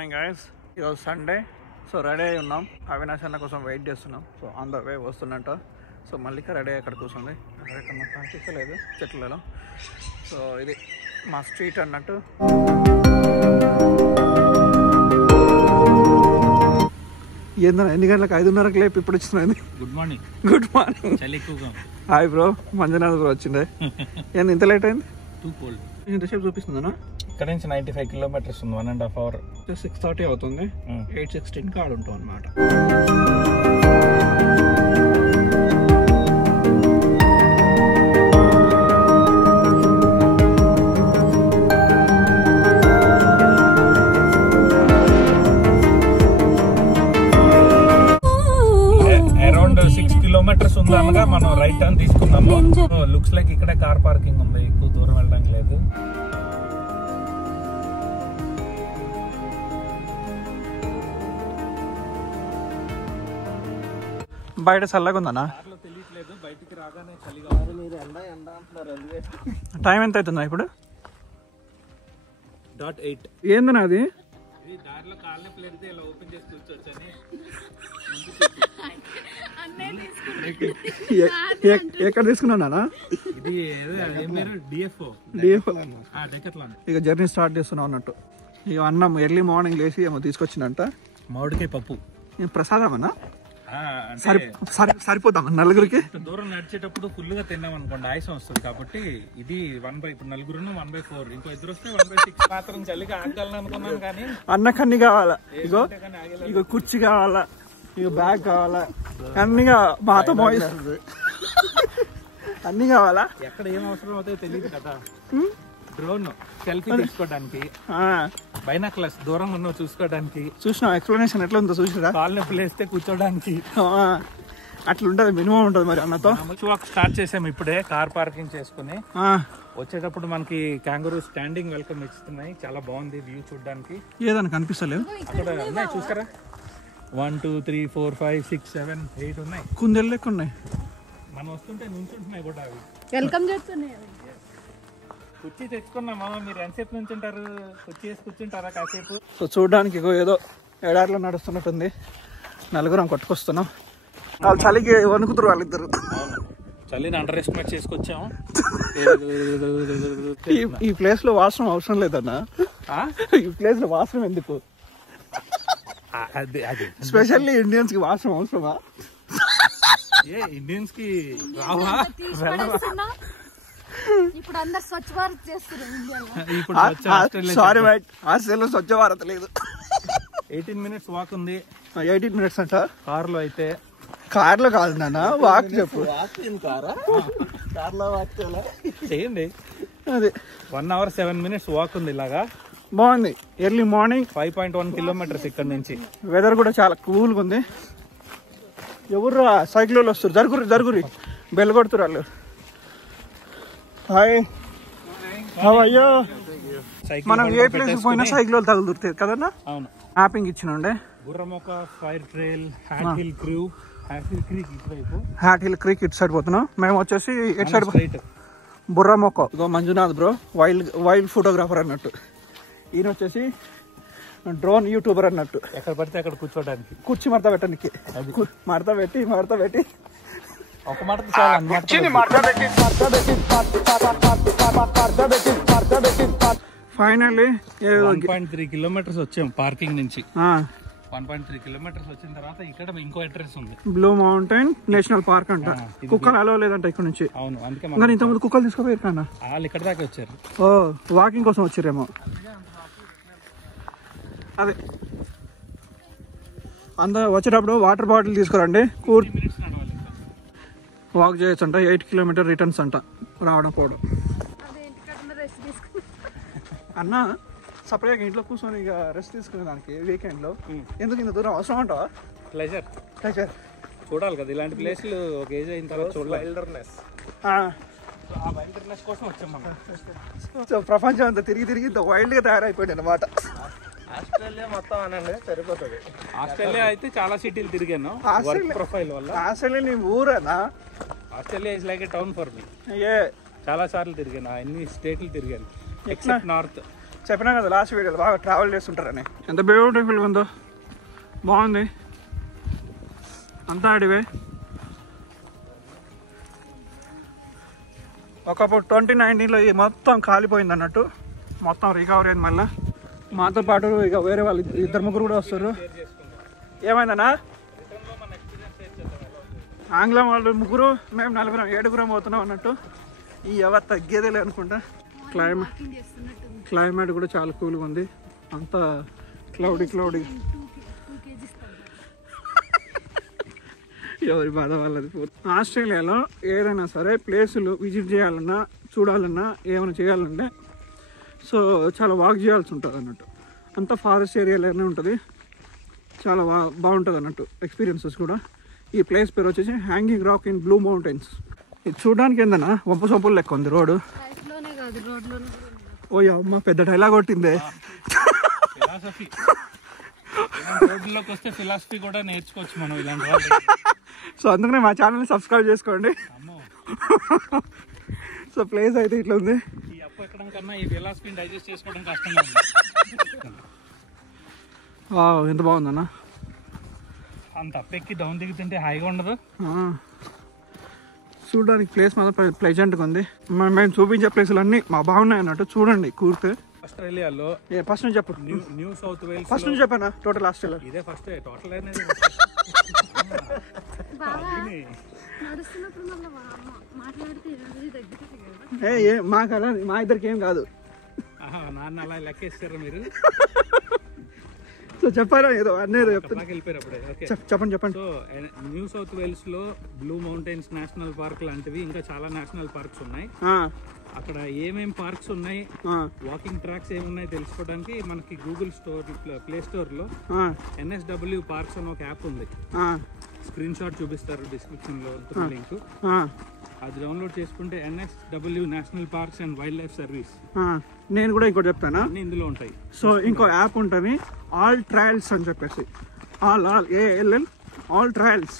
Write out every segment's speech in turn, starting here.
Morning guys, ఈరోజు Sunday. So ready అయి ఉన్నాం. అవినాష్ అన్న కోసం వెయిట్ చేస్తున్నాం. సో ఆన్ ద వే వస్తున్నట్టు. సో మళ్ళీ రెడీ అక్కడ కూర్చుంది. అక్కడ మాకు కనిపించలేదు చెట్లలో. సో ఇది మా స్ట్రీట్ అన్నట్టు. ఏందన్నా ఎన్ని గంటలకు 5:30కి లేపు ఇప్పుడు ఇచ్చినది. Good morning. Good morning. Hi bro, Manjunath bro వచ్చిండే. ఏంది ఇంత లేట్ అయింది? ఇంతసేపు చూపిస్తుందన్నా. ఇక్కడ నుంచి 95 కిలోమీటర్స్ ఉంది, 1.5 hours. 6:30 అవుతుంది. 8:16 కాడ ఉంటాం అనమాట. అరౌండ్ 6 కిలోమీటర్స్ ఉంది అనగా మనం రైట్ టర్న్ తీసుకున్నాము. లుక్స్ లైక్ ఇక్కడే కార్ పార్కింగ్ ఉంది, ఎక్కువ దూరం వెళ్ళడానికి లేదు. బయట చల్లగా ఉందన్నా. తెలియట్లేదు, బయటికి రాగానే చలిగా. టైం ఎంత అవుతుందా ఇప్పుడు? 8. ఏందన్నా అది? దారిలో కాళ్ళని పెడితే ఇలా ఓపెన్ చేసి కూర్చోవచ్చని. ఎక్కడ తీసుకున్నానా? ఇది డిఎఫ్ఓ. ఇక జర్నీ స్టార్ట్ చేస్తున్నాం అన్నట్టు. ఇక అన్నం ఎర్లీ మార్నింగ్ లేచి ఏమో తీసుకొచ్చిందంట. మామిడికాయ పప్పు. ప్రసాదం అన్నా? సరిపోతాం నలుగురికి. దూరం నడిచేటప్పుడు ఫుల్ గా తిన్నాం అనుకోండి ఆయాసం వస్తుంది. కాబట్టి ఇది 1/, ఇప్పుడు నలుగురు 1/4, ఇంకో ఇద్దరు వస్తే 1/6 మాత్రం చలిగా ఆగలను అనుకున్నాను. కానీ అన్నకన్నీ కావాలా, ఇగో కుర్చీ కావాలా, ఇక బ్యాగ్ కావాలా, అన్నిగా మాతో మోయిస్తుంది. అన్ని కావాలా? ఎక్కడ ఏం అవసరం అవుతాయో తెలియదు కదా. డ్రోన్ సెల్ఫీ తీసుకోవడానికి, బైనాక్లర్స్ దూరం ఉన్నో చూసుకోవడానికి. చూసినా ఎక్స్ప్లెనేషన్ ఎట్లా ఉందో చూసిరా? కాళ్ళు నొప్పులు వేస్తే కూర్చోడానికి అట్లా ఉంటది, మినిమం ఉంటది. మరి అన్నతో వాక్ స్టార్ట్ చేసాము ఇప్పుడే, కార్ పార్కింగ్ చేసుకుని. వచ్చేటప్పుడు మనకి కాంగరూ స్టాండింగ్ వెల్కమ్ ఇస్తున్నాయి. చాలా బాగుంది వ్యూ చూడడానికి. ఏదన్నా కనిపిస్తలేవు అక్కడ ఉన్నాయి, చూసారా? 1 2 3 4 5 6 7 8 ఉన్నాయి. కుందేళ్ళు లెక్క ఉన్నాయి. మనం వస్తుంటే నుంచుంటున్నాయి కూడా అవి. వెల్కమ్ చేస్తున్నాయి. కుర్చీ తెచ్చుకున్నామా? మీరు ఎంతసేపు నుంచుంటారు? కుర్చీ వేసి కూర్చుంటారా కాసేపు? సో చూడడానికి ఏదో ఎడారిలో నడుస్తున్నట్టుంది. నలుగురం కొట్టుకొస్తున్నాం. వాళ్ళు చలికి వణుకుతురు వాళ్ళిద్దరు. చలిని అండర్ ఎస్టిమేట్ చేసుకొచ్చాము. ఈ ప్లేస్ లో వాష్రూమ్ అవసరం లేదన్నా. ఈ ప్లేస్ లో వాష్రూమ్ ఎందుకు? స్పెషల్లీ ఇండియన్స్ కి వాష్రూమ్ అవసరమా? ఇండియన్స్ కి రావా? ఇప్పుడు అందరు స్వచ్ఛ భారత్ చేస్తున్నారు. సారీ బట్ ఆస్ట్రేలియాలో స్వచ్ఛ భారత్ లేదు. 18 minutes వాక్ ఉంది. 18 minutes అంట. కార్ లో అయితే. కార్ లో కాదు నాన్న, వాక్ చెప్పు. చేయండి. అది 1 hour 7 minutes వాక్ ఉంది. ఇలాగా బాగుంది. ఎర్లీ మార్నింగ్ 5.1 kilometers ఇక్కడ నుంచి. వెదర్ కూడా చాలా కూల్గా ఉంది. ఎవరు సైకిల్ వాళ్ళు వస్తారు? జరుగురి బెల్ కొడుతురు వాళ్ళు. హాయ్, అయ్యో మనం ఏ ప్లేస్ పోయినా సైకిల్ వాళ్ళు తగులుతారు కదన్నా. అవును, మ్యాపింగ్ ఇచ్చినండే. బుర్రమొక, fire trail, hat hill creek ఇటువైపు. హ్యాట్ హిల్ క్రీక్ ఇటు సైడ్ పోతున్నాం. మేము వచ్చేసి ఇటు సైడ్ బుర్రమొక్క. ఇగో మంజునాథ్ బ్రో వైల్డ్ ఫోటోగ్రాఫర్ అన్నట్టు. ఈయన వచ్చేసి డ్రోన్ యూట్యూబర్ అన్నట్టు. ఎక్కడ పడితే అక్కడ కూర్చోడానికి. కుర్చీ మడత పెట్టడానికి. మడత పెట్టి ఒక మాట ఫైనల్లీ 1.3 kilometers వచ్చాం పార్కింగ్ నుంచి. 1.3 kilometers వచ్చిన తర్వాత ఇక్కడ ఇంకో అడ్రస్ ఉంది, బ్లూ మౌంటైన్ నేషనల్ పార్క్ అంట. కుక్కలు అలవ లేదంట ఇక్కడ నుంచి. అవును, అందుకే ఇంతకుముందు కుక్కలు తీసుకుపోయారు కన్నా. వాళ్ళు ఇక్కడ దాకా వచ్చారు. ఓ, వాకింగ్ కోసం వచ్చారేమో. అదే అందరూ వచ్చేటప్పుడు వాటర్ బాటిల్ తీసుకురండి. వాక్ చేయొచ్చు అంట. 8 kilometer రిటర్న్స్ అంట, రావడం పోవడం. అన్న సపరేట్గా ఇంట్లో కూర్చొని ఇక రెస్ట్ తీసుకునే దానికి వీకెండ్ లో ఎందుకు ఇంత దూరం అవసరం అంటావా? ప్లెజర్ చూడాలి కదా ఇలాంటి ప్లేస్లు. ఒక ఏజ్ అయిన తర్వాత చూడాలి. వైల్డర్నెస్ కోసం వచ్చాం మనం. సో ప్రపంచం అంతా తిరిగి ఇంత వైల్డ్ గా తయారైపోయింది అన్నమాట. ఆస్ట్రేలియా మొత్తం అనండి సరిపోతుంది. ఆస్ట్రేలియా అయితే చాలా సిటీలు తిరిగాను వర్క్ ప్రొఫైల్ వల్ల. ఆస్ట్రేలియా నీ ఊరేనా? Australia is like a town for me. చాలా సార్లు తిరిగాను, అన్ని స్టేట్లు తిరిగాను ఎక్సెప్ట్ నార్త్. చెప్పినా కదా లాస్ట్ వీడియోలో బాగా ట్రావెల్ చేస్తుంటారని. ఎంత బ్యూటిఫుల్ ఉందో, బాగుంది. అంతా అడివే. ఒకప్పుడు 2019లో ఇది మొత్తం కాలిపోయింది అన్నట్టు, మొత్తం రికవరీ అయింది. మళ్ళీ మాతో పాటు ఇక వేరే వాళ్ళు 2-3 కూడా వస్తారు. ఏమైందన్నా? ఆంగ్లం వాళ్ళు 3, మేము 4, 7 పోతున్నాం అన్నట్టు. ఈ ఎవరు తగ్గేదేలే అనుకుంటా. క్లైమేట్ కూడా చాలా కూల్గా ఉంది, అంతా క్లౌడీ. ఎవరి బాధ వాళ్ళది. ఆస్ట్రేలియాలో ఏదైనా సరే ప్లేసులు విజిట్ చేయాలన్నా, చూడాలన్నా, ఏమైనా చేయాలంటే సో చాలా వాక్ చేయాల్సి ఉంటుంది అన్నట్టు. అంతా ఫారెస్ట్ ఏరియాలోనే ఉంటుంది, చాలా బాగుంటుంది అన్నట్టు ఎక్స్పీరియన్సెస్ కూడా. ఈ ప్లేస్ పేరు వచ్చేసి hanging rock in blue mountains. ఇది చూడడానికి ఏందన్నా వంప సొంపులు లెక్క ఉంది రోడ్డు. ఓ అమ్మ, పెద్ద డైలాగ్ కొట్టిందే. రోడ్లోకి వస్తే ఫిలాసఫీ కూడా నేర్చుకోవచ్చు మనం ఇలాంటి. సో అందుకనే మా ఛానల్ని సబ్స్క్రైబ్ చేసుకోండి. సో ప్లేస్ అయితే ఇట్లా ఉంది. ఈ అప్పు ఎక్కడం కన్నా ఈ ఫిలాసఫీని డైజెస్ట్ చేసుకోవడం కష్టంగా ఉంది. ఎంత బాగుందన్నా. అంత అప్పెక్కి డౌన్ దిగుతుంటే హాయిగా ఉండదు. చూడడానికి ప్లేస్ మాత్రం ప్లెజెంట్గా ఉంది. మేము చూపించే ప్లేసులు అన్నీ మా బాగున్నాయి అన్నట్టు. చూడండి కూర్తే. ఆస్ట్రేలియాలో ఫస్ట్ నుంచి చెప్పు. న్యూ సౌత్ వేల్స్ ఫస్ట్ నుంచి చెప్పానా? టోటల్ ఆస్ట్రేలియా ఇదే ఫస్ట్. టోటల్ అనేది మాకు అలా, మా ఇద్దరికి ఏం కాదు. నాన్న అలా లెక్కేస్తారా మీరు? సో చెప్పారా ఏదో అన్నీ చెప్తాను. వెళ్ళిపోయారు అప్పుడే. చెప్పండి. సో న్యూ సౌత్ వేల్స్ లో బ్లూ మౌంటైన్స్ నేషనల్ పార్క్ లాంటివి ఇంకా చాలా నేషనల్ పార్క్స్ ఉన్నాయి. అక్కడ ఏమేం పార్క్స్ ఉన్నాయి, వాకింగ్ ట్రాక్స్ ఏమున్నాయి తెలుసుకోవడానికి మనకి గూగుల్ ప్లే స్టోర్ లో NSW పార్క్స్ అని ఒక యాప్ ఉంది. స్క్రీన్ షాట్ చూపిస్తారు డిస్క్రిప్షన్ లో లింక్. అది డౌన్లోడ్ చేసుకుంటే NSW national parks and wild life service. నేను కూడా ఇంకోటి చెప్తానా, ఇందులో ఉంటాయి. సో ఇంకో యాప్ ఉంటుంది ఆల్ ట్రయల్స్ అని చెప్పేసి, ALL ఆల్ ట్రయల్స్.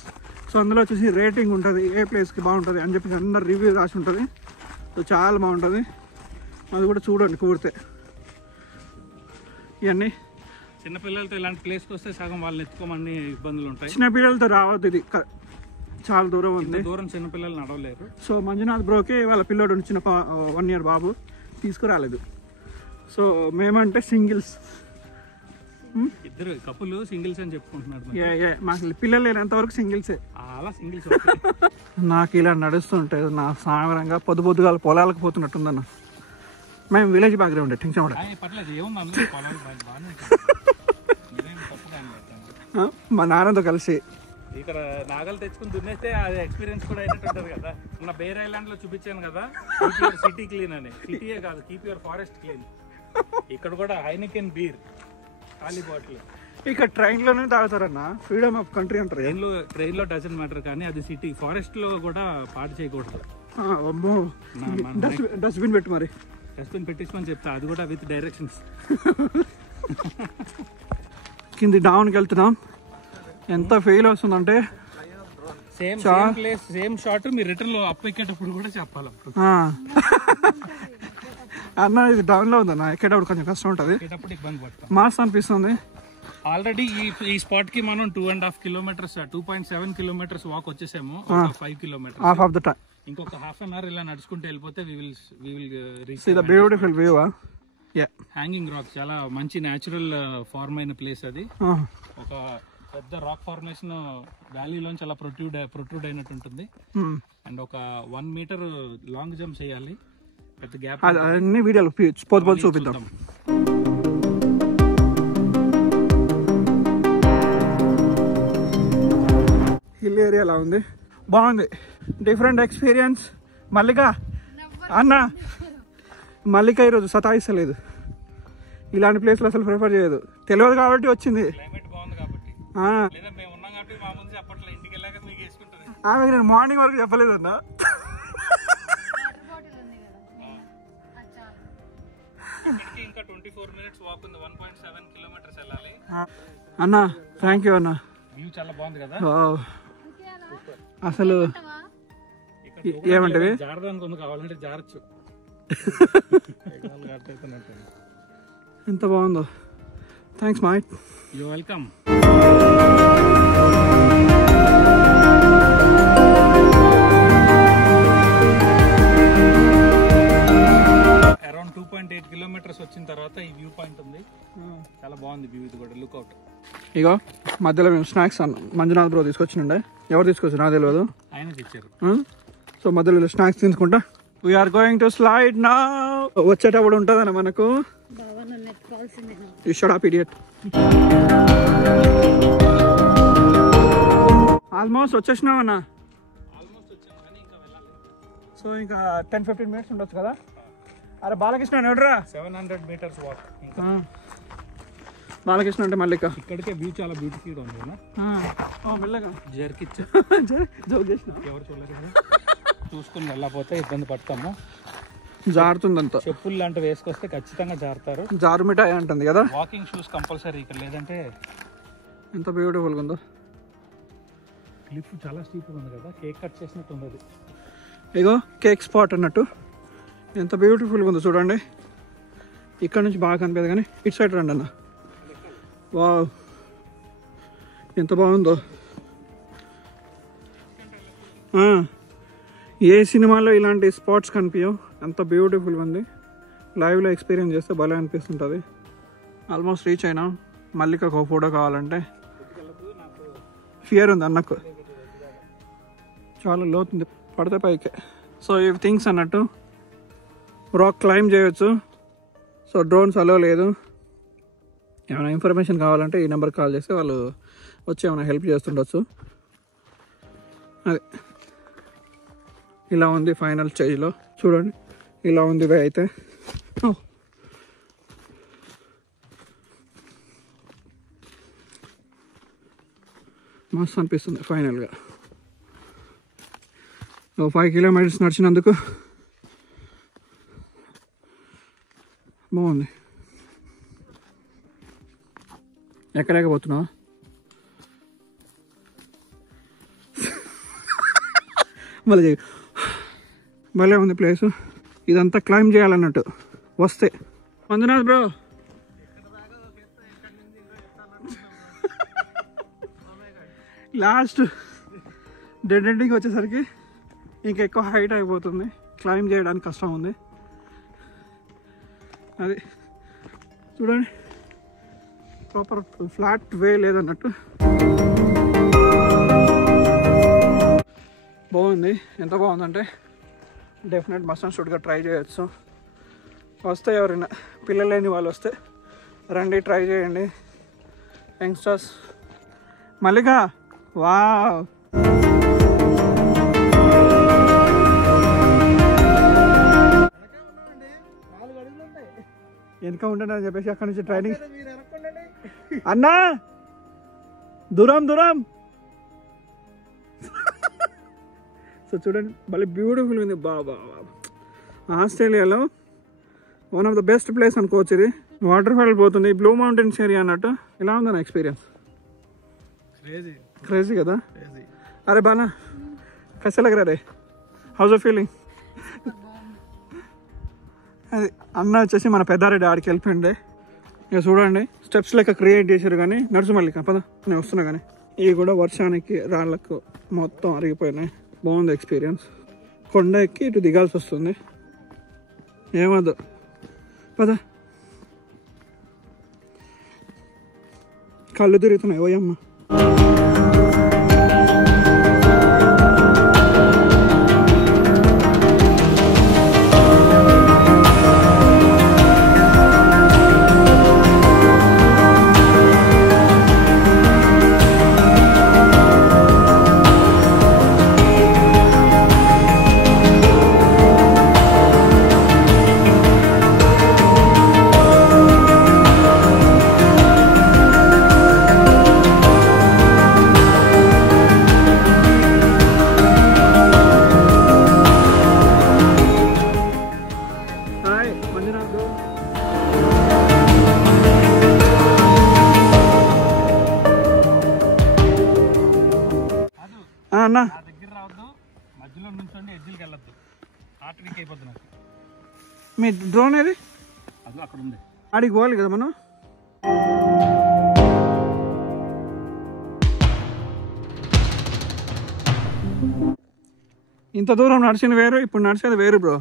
సో అందులో వచ్చేసి రేటింగ్ ఉంటుంది, ఏ ప్లేస్కి బాగుంటుంది అని చెప్పి అందరు రివ్యూ రాసి ఉంటుంది. సో చాలా బాగుంటుంది, అది కూడా చూడండి కుదిరితే. ఇవన్నీ చిన్నపిల్లలతో ఇలాంటి ప్లేస్కి వస్తే సగం వాళ్ళని ఎత్తుకోమని ఇబ్బందులు ఉంటాయి. చిన్నపిల్లలతో రావద్దు, ఇది చాలా దూరం ఉంది. దూరం చిన్నపిల్లలు నడవలేరు. సో మంజునాథ్ బ్రోకి వాళ్ళ పిల్లోడు చిన్న 1 year బాబు తీసుకురాలేదు. సో మేమంటే సింగిల్స్, ఇద్దరు కపుల్ సింగిల్స్ అని చెప్పుకుంటున్నారు. మాకు పిల్లలు లేనంత వరకు సింగిల్సే. అలా సింగిల్స్. నాకు ఇలా నడుస్తుంటే నా సాగరంగా పొద్దుగాల పొలాలకు పోతున్నట్టుందన్న. మేము విలేజ్ బ్యాక్గ్రౌండ్, టెన్షన్ కూడా. మా నాన్నతో కలిసి ఇక్కడ నాగలు తెచ్చుకుని దున్నేస్తే అది ఎక్స్పీరియన్స్ కూడా అయినట్టు ఉంటుంది కదా. మన బేర్ ఐలాండ్ లో చూపించాను కదా, సిటీ క్లీన్ అని. సిటీయే కాదు, కీప్ యువర్ ఫారెస్ట్ క్లీన్. ఇక్కడ కూడా హైనికెన్ బీర్ ఖాళీ బాటిల్. ఇక్కడ ట్రైన్ లోనే తాగుతారన్న, ఫ్రీడమ్ ఆఫ్ కంట్రీ అంటారు. ట్రైన్ లో డజన్ మ్యాటర్, కానీ అది సిటీ. ఫారెస్ట్ లో కూడా పాడు చేయకూడదు. డస్ట్బిన్ పెట్టు, మరి డస్ట్బిన్ పెట్టించమని చెప్తా, అది కూడా విత్ డైరెక్షన్స్. కింది డౌన్కి వెళ్తున్నాం. ఎంత ఫెయిల్ వస్తుందంటే సేమ్ ప్లేస్ సేమ్ షాట్ మీరు రిటర్న్ లో అప్ ఎక్కేటప్పుడు కూడా చెప్పాలి. అన్న ఇది డౌన్ లో ఉందన్న, ఎక్కేటప్పుడు కొంచెం కష్టం ఉంటుంది, ఇబ్బంది పడతాం. మాస్ అనిపిస్తుంది. ఆల్రెడీ ఈ స్పాట్ కి మనం 2.5 kilometers 2.7 kilometers వాక్ వచ్చేసాము. 5 kilometers half of the time. ఇంకొక హాఫ్ అన్ అవర్ ఇలా నడుచుకుంటూ వెళ్ళిపోతే we will reach the beautiful view. Hanging rock చాలా మంచి న్యాచురల్ ఫార్మ్ అయిన ప్లేస్ అది. ఒక పెద్ద రాక్ ఫార్మేషన్ వ్యాలీలోంచి అలా ప్రొట్రూడ్ అయినట్టు ఉంటుంది. అండ్ ఒక 1 meter లాంగ్ జంప్ చేయాలి, పెద్ద గ్యాప్. అన్ని వీడియోలు పోతు చూపిద్దాం. హిల్ ఏరియా అలా ఉంది, బాగుంది, డిఫరెంట్ ఎక్స్పీరియన్స్. మల్లిక అన్న, మల్లిక ఈరోజు సతాయిస్తలేదు, ఇలాంటి ప్లేస్లో అసలు ప్రిఫర్ చేయదు. తెలియదు కాబట్టి వచ్చింది. ఆమె నేను మార్నింగ్ వరకు చెప్పలేదన్నా. ఇంకా 24 minutes వాక్ ఉంది, 1.7 kilometers వెళ్ళాలి. అన్న థ్యాంక్ యూ అన్న, వ్యూ చాలా బాగుంది కదా. అసలు ఏమంటది, జారడానికి ఉంది, కావాలంటే జారచ్చు. ఎంత బాగుందో. Thanks might. You welcome. Around 2.8 kilometres వచ్చిన తర్వాత ఈ వ్యూ పాయింట్ ఉంది. చాలా బాగుంది వ్యూ. ఇది కూడా లుక్అవుట్. ఇగో మధ్యలో మేము స్నాక్స్ అన్నాం. మంజునాథ్ బ్రో తీసుకొచ్చిండే. ఎవరు తీసుకొచ్చారు నాకు తెలియదు, ఆయన తెచ్చారు. సో మధ్యలో స్నాక్స్ తీసుకుంటా వీఆర్ గోయింగ్ టు స్లైడ్ నా. వచ్చేటప్పుడు ఉంటుందన్న మనకు. You shut up idiot. Almost వచ్చేసినావన్నా. సో ఇంకా 10-15 minutes ఉండొచ్చు కదా. అరే బాలకృష్ణ నడురా. 700 meters వాక్. బాలకృష్ణ అంటే మళ్ళీ ఇక్కడికే వ్యూ చాలా బ్యూటిఫుల్గా ఉంది కదా. మెల్లగా జర్కిచ్చు జోక్ చేసిన ఎవరు చూడలేదు కదా. చూసుకుని వెళ్ళకపోతే ఇబ్బంది పడతాము. జారుతుందంతా. చెప్పులు లాంటివి వేసుకొస్తే ఖచ్చితంగా జారుతారు. జారు మిఠాయి అంటుంది కదా. వాకింగ్ షూస్ కంపల్సరీ ఇక్కడ, లేదంటే. ఎంత బ్యూటిఫుల్గా ఉందో. క్లిప్ చాలా స్టీప్గా ఉంది కదా. కేక్ కట్ చేసినట్టు ఉంది. ఇగో కేక్ స్పాట్ అన్నట్టు. ఎంత బ్యూటిఫుల్గా ఉందో చూడండి. ఇక్కడ నుంచి బాగా కనిపించదు కానీ ఇటు సైడ్ రండి అన్న. వావ్ ఎంత బాగుందో. ఏ సినిమాలో ఇలాంటి స్పాట్స్ కనిపించవు. అంత బ్యూటిఫుల్గా ఉంది. లైవ్లో ఎక్స్పీరియన్స్ చేస్తే భలే అనిపిస్తుంటుంది. ఆల్మోస్ట్ రీచ్ అయినా. మళ్ళీ ఒక ఫోటో కావాలంటే ఫియర్ ఉంది అన్నకు. చాలా లోతుంది, పడితే పైకే. సో ఇవి థింగ్స్ అన్నట్టు. రాక్ క్లైంబ్ చేయొచ్చు. సో డ్రోన్స్ అలో లేదు. ఏమైనా ఇన్ఫర్మేషన్ కావాలంటే ఈ నెంబర్కి కాల్ చేస్తే వాళ్ళు వచ్చి ఏమైనా హెల్ప్ చేస్తుండొచ్చు. అదే ఇలా ఉంది ఫైనల్ స్టేజ్లో. చూడండి ఇలా ఉంది వే అయితే. మస్తు అనిపిస్తుంది ఫైనల్గా. 5 kilometers నడిచినందుకు బాగుంది. ఎక్కలేకపోతున్నావా? మళ్ళీ భలే ఉంది ప్లేసు. ఇదంతా క్లైంబ్ చేయాలన్నట్టు వస్తే. Manjunath bro last dead ending వచ్చేసరికి ఇంకా ఎక్కువ హైట్ అయిపోతుంది. క్లైంబ్ చేయడానికి కష్టం ఉంది. అది చూడండి ప్రాపర్ ఫ్లాట్ వే లేదన్నట్టు. బాగుంది. ఎంత బాగుందంటే డెఫినెట్ మస్ట్ అండ్ షుడ్గా ట్రై చేయొచ్చు. వస్తే ఎవరైనా పిల్లలు లేని వాళ్ళు వస్తే రండి, ట్రై చేయండి యంగ్స్టర్స్. మల్లిక వావ్ వెనక ఉంటానని చెప్పేసి అక్కడ నుంచి ట్రైనింగ్. అన్నా దూరం దూరం. సో చూడండి భలే బ్యూటిఫుల్ ఉంది. బాబా ఆస్ట్రేలియాలో one of the best place అనుకోవచ్చు. ఇది వాటర్ ఫాల్ పోతుంది. బ్లూ మౌంటైన్స్ ఏరియా అన్నట్టు. ఇలా ఉందా నా ఎక్స్పీరియన్స్? క్రేజీ కదా. అరే బాలా कैसा लग रहा है? House of feeling? అది అన్న వచ్చేసి మన పెద్దారెడ్డి ఆడికి వెళ్ళిపోయిండే. ఇక చూడండి స్టెప్స్ లెక్క క్రియేట్ చేశారు కానీ నడుచు మళ్ళీ పద నేను వస్తున్నా. కానీ ఇవి కూడా వర్షానికి రాళ్ళకు మొత్తం అరిగిపోయినాయి. బాగుంది ఎక్స్పీరియన్స్. కొండ ఎక్కి ఇటు దిగాల్సి వస్తుంది. ఏమద్దు పద. కళ్ళు తిరుగుతున్నాయి ఓయమ్మ. అన్నా దగ్గర రావద్దు, మధ్యలో నుంచోండి, ఎడ్జిల్కి వెళ్ళొద్దు. హార్ట్ వీక్ అయిపోద్ది నాకు. మీ డ్రోన్ ఏది? అది అక్కడ ఉంది. ఆడికి పోవాలి కదా మనం. ఇంత దూరం నడిచింది వేరు, ఇప్పుడు నడిచేది వేరు బ్రో.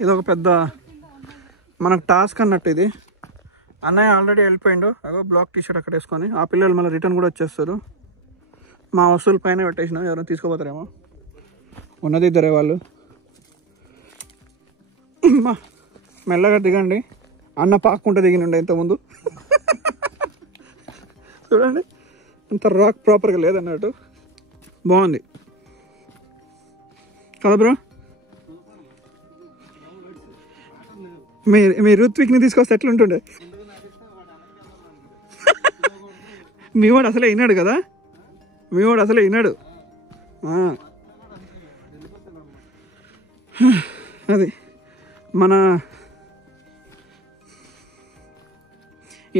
ఇది ఒక పెద్ద మనకు టాస్క్ అన్నట్టు. ఇది అన్నయ్య ఆల్రెడీ వెళ్ళిపోయిండు, అదో బ్లాక్ టీ షర్ట్ అక్కడ వేసుకొని. ఆ పిల్లలు మళ్ళీ రిటర్న్ కూడా వచ్చేస్తారు. మా వస్తువులు పైన పెట్టేసినాం, ఎవరైనా తీసుకోపోతారేమో. ఉన్నది ఇద్దరే వాళ్ళు. మెల్లగా దిగండి. అన్న పాక్కుంటే దిగినండి ఇంతకుముందు. చూడండి ఇంత రాక్ ప్రాపర్గా లేదన్నట్టు. బాగుంది కదా బ్రో. మీ ఋత్విక్ని తీసుకొస్తే ఎట్లుంటుండే. మీ వాడు అసలే విన్నాడు కదా, మీ వాడు అసలే విన్నాడు. అది మన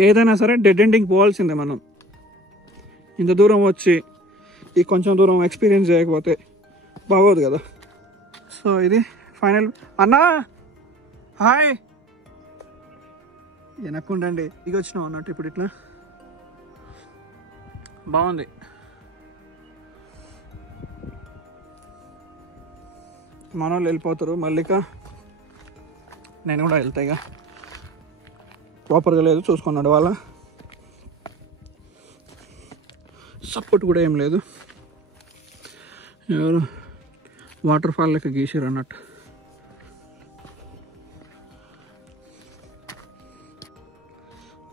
ఏదైనా సరే డెడ్ ఎండింగ్ పోవాల్సిందే మనం. ఇంత దూరం వచ్చి ఈ కొంచెం దూరం ఎక్స్పీరియన్స్ చేయకపోతే బాగోదు కదా. సో ఇది ఫైనల్. అన్నా హాయ్, వెనక్కుండండి. ఇక వచ్చినాం అన్నట్టు. ఇప్పుడు ఇట్లా బాగుంది. మన వాళ్ళు వెళ్ళిపోతారు, మల్లిక నేను కూడా వెళ్తా. ఇక ప్రాపర్గా లేదు, చూసుకున్నాడు. వాళ్ళ సపోర్ట్ కూడా ఏం లేదు. ఎవరు వాటర్ ఫాల్ లెక్క గీసారు అన్నట్టు.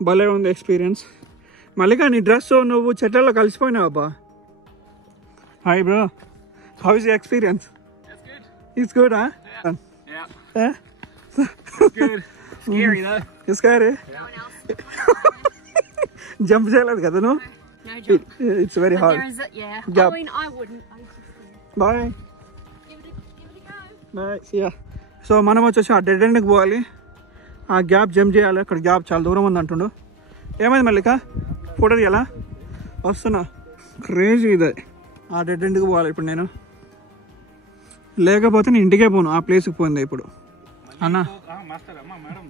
భలే ఉంది ఎక్స్పీరియన్స్. మల్లిక నీ డ్రెస్ నువ్వు చెట్లలో కలిసిపోయినావు అబ్బా. Hi bro, how is the experience? It's good, huh? Yeah. Good. Scary though. It's scary. No one else. Jump చేయలేదు కదా నువ్వు? No jump. It's very But hard. there is yeah. Jump. I mean, I wouldn't. I was just scared. Bye. Give it a go. Bye. See ya. So మనం వచ్చేసి ఆ dead ఎండ్కి పోవాలి. ఆ gap jump చేయాలి. అక్కడ గ్యాప్ చాలా దూరం ఉంది అంటుండు. ఏమైంది మల్లిక? ఫోటో తీయాలా? వస్తున్నా. క్రేజీ ఇదే. ఆ డెడ్ ఎండ్కి పోవాలి ఇప్పుడు నేను. లేకపోతే నేను ఇంటికే పోను, ఆ ప్లేస్కి పోయింది ఇప్పుడు. అన్న మాస్టర్ అమ్మా మేడం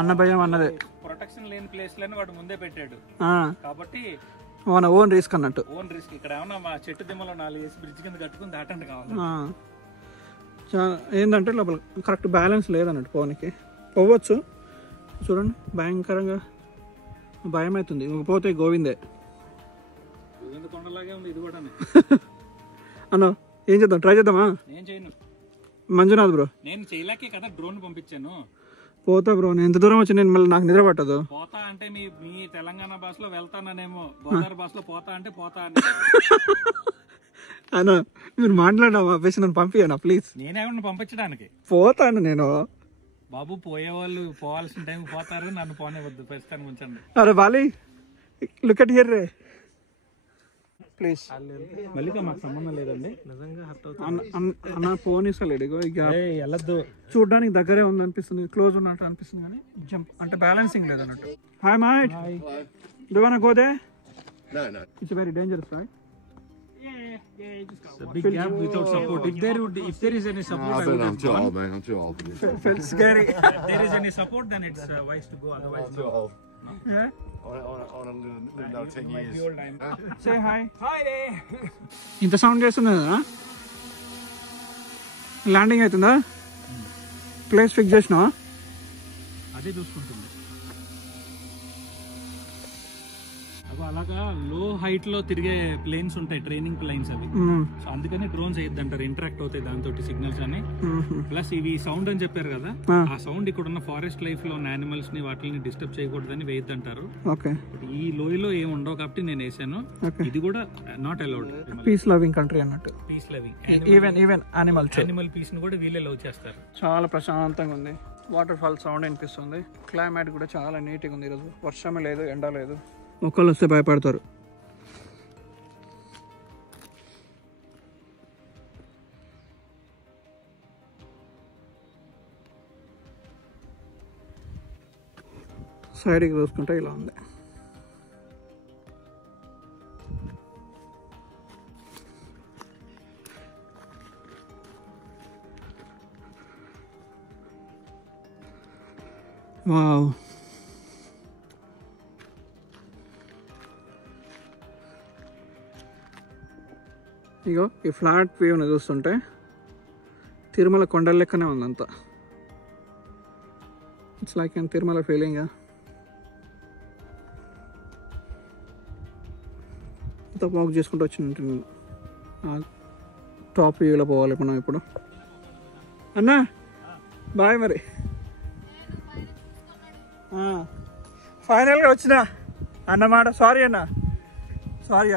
అన్న భయం అన్నదే. ప్రొటెక్షన్ లేని ప్లేస్ లని వాడు ముందే పెట్టాడు కాబట్టి మన ఓన్ రిస్క్ అన్నట్టు. Own risk. ఇక్కడ ఏమన్నా మా చెట్టు దిమ్మలో 4 వేసి బ్రిడ్జ్ కింద కట్టుకుని దాటండి కావాలి. ఏంటంటే లోపల కరెక్ట్ బ్యాలెన్స్ లేదన్నట్టు. పోనీకి పోవచ్చు. చూడండి భయంకరంగా భయం అవుతుంది. పోతే గోవిందే. గోవింద కొండలాగే ఉంది ఇది కూడా. అన్న ఏం చేద్దాం, ట్రై చేద్దామా? నేను చేయను. మంజునాథ్ బ్రో నేను చేయలేకే కదా డ్రోన్ పంపించాను. పోతా బ్రో, నేను ఎంత దూరం వచ్చి నేను మళ్ళీ నాకు నిద్ర పట్టదు. పోతా అంటే మీ తెలంగాణ భాషలో వెళ్తాననేమో, గోదావరి భాషలో పోతా అంటే పోతా అని. అన్న మీరు మాట్లాడడం ఆపేసి నన్ను పంపియనా ప్లీజ్. నేనేమన్నా పంపించడానికి పోతాను నేను. బాబు పోయేవాళ్ళు పోవాల్సిన టైం పోతారు, నన్ను పోనేవద్దు ప్రస్తుతానికి ఉంచండి. అరే Bali look at here ray please. మళ్ళీ మాకు సంబంధం లేదండి. అన్న ఫోన్ ఇస్తలేడు. వెళ్ళద్దు. చూడడానికి దగ్గరే ఉంది అనిపిస్తుంది, క్లోజ్ ఉన్నట్టు అనిపిస్తుంది, కానీ జంప్ అంటే బ్యాలెన్సింగ్ లేదు అన్నట్టు. Hi mate, do you want go there? No, no. It's very dangerous, right? It's a big gap without support. If there is any support, I would I'm have too gone. old, man. I'm too old for this. Felt scary. If there is any support, then it's wise to go. Otherwise, I'm too old. Yeah. I want to live another 10 years. the old time. Say hi. Hi there. ఇంత sound చేస్తుంది కదా. Landing అవుతుందా? Place fix చేసినావా? అదే చూసుకుంటుంది. అలాగా లో height లో తిరిగే ప్లేన్స్ ఉంటాయి, ట్రైనింగ్ ప్లేన్స్ అవి. సో అందుకని డ్రోన్స్ వేయద్దు అంటారు, ఇంటరాక్ట్ అవుతాయి దాంతో సిగ్నల్స్ అని. ప్లస్ ఇవి సౌండ్ అని చెప్పారు కదా, ఆ సౌండ్ ఇక్కడ ఉన్న ఫారెస్ట్ లైఫ్ లో ఉన్న యానిమల్స్ ని వాటిని డిస్టర్బ్ చేయకూడదని వేయద్దు అంటారు. ఈ లోయలో ఏమి ఉండవు కాబట్టి నేను వేసాను. ఇది కూడా not allowed. Peace loving country అన్నట్టు. Peace loving. Even animal peace ని కూడా వీళ్ళే లవ్ చేస్తారు. చాలా ప్రశాంతంగా ఉంది. వాటర్ ఫాల్ సౌండ్ అనిపిస్తుంది. క్లైమేట్ కూడా చాలా నీట్గా ఉంది ఈరోజు. వర్షమే లేదు, ఎండ లేదు. ఒకళ్ళు వస్తే భయపడతారు. సైడ్కి చూసుకుంటే ఇలా ఉంది. వావ్, ఇగో ఈ ఫ్లాట్ వ్యూని చూస్తుంటే తిరుమల కొండల లెక్కనే ఉందంతా. It's like and Tirumala feeling. అంతా వాక్ చేసుకుంటూ వచ్చినట్టు టాప్ వ్యూలో పోవాలి మనం ఇప్పుడు. అన్నా బాయ్ మరి. ఫైనల్గా వచ్చిన అన్నమాట. సారీ అన్న, సారీ.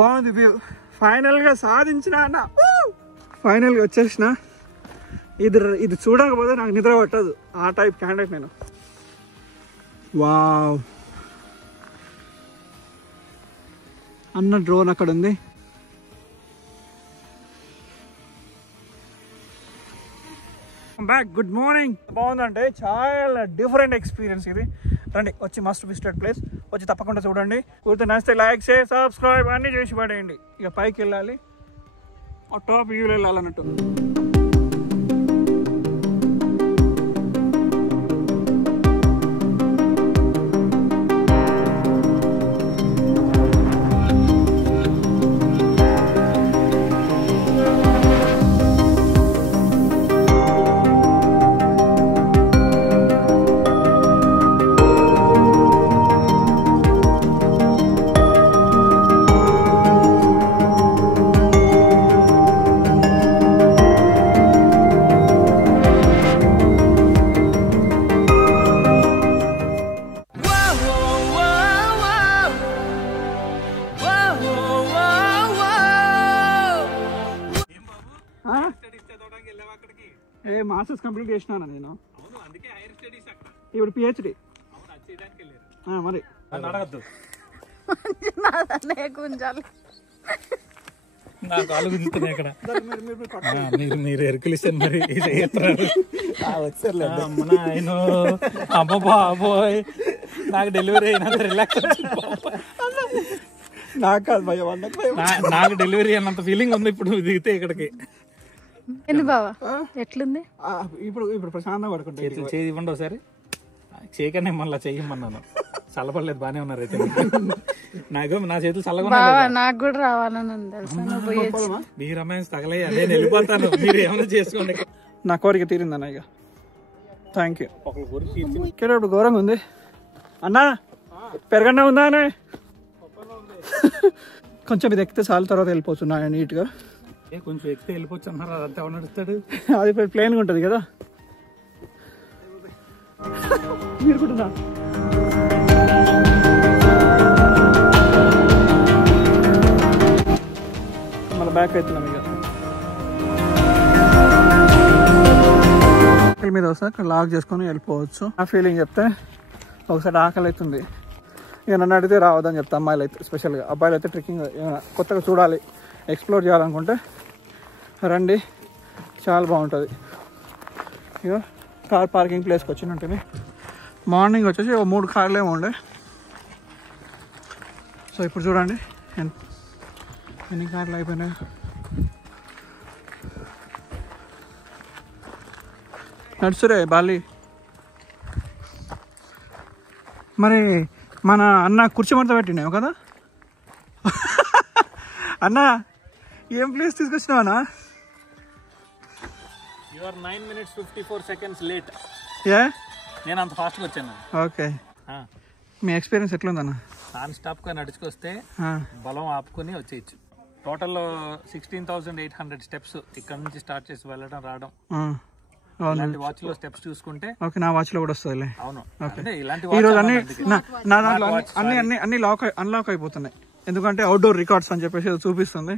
బాగుంది వ్యూ, ఫైనల్గా సాధించిన అన్న. ఫైనల్గా వచ్చేసిన. ఇది చూడకపోతే నాకు నిద్ర పట్టదు, ఆ టైప్ క్యాండిడేట్ నేను. వావ్, అన్న డ్రోన్ అక్కడ ఉంది. Back, good morning. బాగుందంటే చాలా డిఫరెంట్ ఎక్స్పీరియన్స్ ఇది. రండి, వచ్చి మస్ట్ విజిటెడ్ ప్లేస్, వచ్చి తప్పకుండా చూడండి. కుదిరితే నచ్చితే లైక్, షేర్, సబ్స్క్రైబ్ అన్నీ చేసి పడేయండి. ఇక పైకి వెళ్ళాలి, ఆ టాప్ వ్యూలో వెళ్ళాలన్నట్టు. మాస్టర్స్ కంప్లీట్ చేసినాను నేను. ఇప్పుడు పిహెచ్డి. మరి అడగద్దు, నా కాలు గుంజుతున్నాయి ఇక్కడ. మీరు ఎరుకులిస్తాను మరి ఆయన. అమ్మ బాబోయ్, నాకు డెలివరీ అయినంత రిలాక్స్. నాకు కాదు భయం, నాకు డెలివరీ అన్నంత ఫీలింగ్ ఉంది ఇప్పుడు దిగితే ఇక్కడికి. ఏంది బావా, ఎట్లుంది ఇప్పుడు? ఇప్పుడు ప్రశాంతంగా పడుకుంటా. చేతులు చేయి ఇవ్వండి ఒకసారి. చేయకనే మళ్ళీ చెయ్యమన్నాను, చల్లపడలేదు. బానే ఉన్నారు అయితే. నాకు నా చేతులు చల్లగా నాకు కూడా రావాలని ఉంది తెలుసా. మీరు అమ్మాయి తగలయ్యా, నేను వెళ్ళిపోతాను, మీరు ఏమైనా చేసుకోండి. నా కోరిక తీరిందన్న. ఇక థ్యాంక్ యూ. ఇప్పుడు ఘోరంగా ఉంది అన్నా. పెరగన్నా ఉందా అనే? కొంచెం ఇది ఎక్కితే చాలు, తర్వాత వెళ్ళిపోతున్నా నీట్గా. కొంచెం ఎక్కితే వెళ్ళిపోవచ్చు అన్నారు, అదంతా ఎవరు నడుస్తాడు? అది ప్లేన్గా ఉంటుంది కదా. మీరు కూడా మళ్ళీ బ్యాక్ అవుతున్నాం. ఇక మీద వస్తే అక్కడ లాక్ చేసుకొని వెళ్ళిపోవచ్చు. ఆ ఫీలింగ్ చెప్తే ఒకసారి ఆకలి అవుతుంది. ఇక నన్ను అడిగితే రావద్దని చెప్తా. అమ్మాయిలు అయితే స్పెషల్గా, అబ్బాయిలు అయితే ట్రెక్కింగ్ కొత్తగా చూడాలి, ఎక్స్ప్లోర్ చేయాలనుకుంటే రండి, చాలా బాగుంటుంది. ఇక కార్ పార్కింగ్ ప్లేస్కి వచ్చినట్టుంది. మార్నింగ్ వచ్చేసి 3 కార్లు ఏమో ఉండే. సో ఇప్పుడు చూడండి ఎన్ని కార్లు అయిపోయినాయి. నడుచురే బాలి. మరి మన అన్న కుర్చీ మడత పెట్టినావు కదా అన్న, ఏం ప్లేస్ తీసుకొచ్చినావు అన్న? You are 9 minutes 54 seconds late. నేను అంత ఫాస్ట్గా వచ్చాను. ఓకే, మీ ఎక్స్పీరియన్స్ ఎట్లుందన్న? నాన్ స్టాప్గా నడుచుకొస్తే బలం ఆపుకొని వచ్చేయచ్చు. టోటల్ 16,800 స్టెప్స్ ఇక్కడ నుంచి స్టార్ట్ చేసి వెళ్ళడం రావడం. ఇలాంటి వాచ్ లో స్టెప్స్ చూసుకుంటే ఓకే, నా వాచ్ లో కూడా వస్తుంది. అవును, ఇలాంటి ఈరోజు నా దాంట్లో అన్ని అన్లాక్ అయిపోతున్నాయి. ఎందుకంటే అవుట్డోర్ రికార్డ్స్ అని చెప్పేసి చూపిస్తుంది.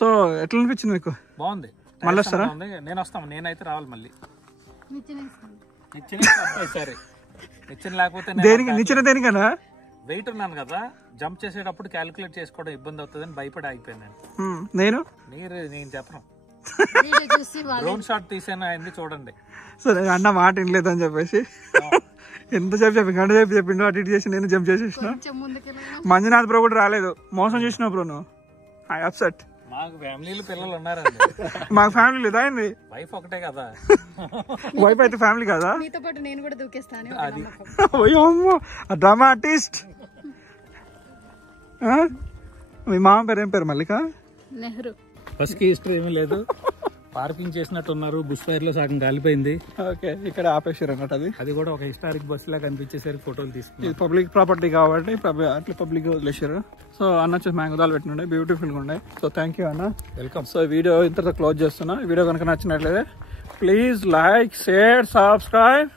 సో ఎట్లా అనిపించింది మీకు? బాగుంది. మళ్ళీ వస్తారా? నేను వస్తాను, నేనైతే రావాలి మళ్ళీ. సరే, నిచ్చెన లేకపోతే దేనికన్నా వెయిట్ ఉన్నాను కదా, జంప్ చేసేటప్పుడు క్యాలిక్యులేట్ చేసుకోవడం ఇబ్బంది అవుతుందని భయపడి ఆగిపోయాను నేను. నేను చెప్పను, డ్రోన్ షాట్ తీసాను అయింది చూడండి. సరే అన్న మాట వినలేదని చెప్పేసి ఎంతసేపు గంట సేపు చెప్పిండు, అటు ఇటు చేసి నేను జంప్ చేసేసిన. మంజునాథ్ బ్రో కూడా రాలేదు, మోసం చేసినావు బ్రో నువ్వు. I upset. మాకు ఫ్యామిలీలు పిల్లలు ఉన్నారండి. మాకు ఫ్యామిలీ లేదా ఏంది? వైఫ్ ఒకటే కదా. వైఫ్ అయితే ఫ్యామిలీ కదా? మీతో పాటు నేను కూడా దూకేస్తాను. అయ్యో డ్రామా ఆర్టిస్ట్. మీ మామ పేరు ఏం పేరు? మల్లిక. నెహ్రూ. బస్ కి హిస్టరీ ఏమీ లేదు. పార్కింగ్ చేసినట్టున్నారు. బుష్ ఫైర్ లో సగం కాలిపోయింది. ఓకే, ఇక్కడ ఆపేసారు అన్నట్టు. అది కూడా ఒక హిస్టారిక్ బస్ లా కనిపించేసరికి ఫోటోలు తీసుకున్నారు. ఇది పబ్లిక్ ప్రాపర్టీ కాబట్టి అట్లా పబ్లిక్ వదిలేసారు. సో అన్న వచ్చేసి మ్యాంగోదాలు పెట్టినండే, బ్యూటిఫుల్గా ఉండే. సో థ్యాంక్ యూ అన్న, వెల్కమ్. సో వీడియో ఇంతతో క్లోజ్ చేస్తున్నా. ఈ వీడియో కనుక నచ్చినట్లయితే ప్లీజ్ లైక్, షేర్, సబ్స్క్రైబ్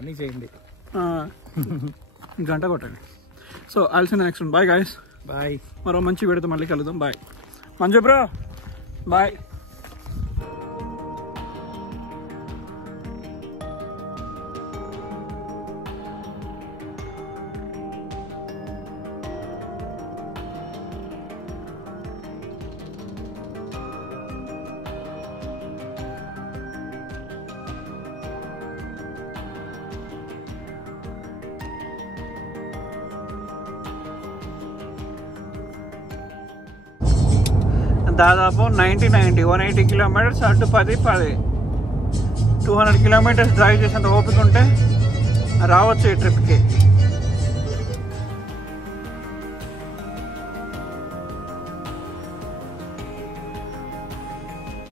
అన్నీ చేయండి. గంట కొట్టండి. So I'll see next. Bye guys. Bye. మరో మంచి వీడియోతో మళ్ళీ కలుద్దాం. Bye Manju bro. బాయ్. దాదాపు 180 కిలోమీటర్స్, అటు 10 200 కిలోమీటర్స్ డ్రైవ్ చేసేంత ఓపిక ఉంటే రావచ్చు ఈ ట్రిప్కి.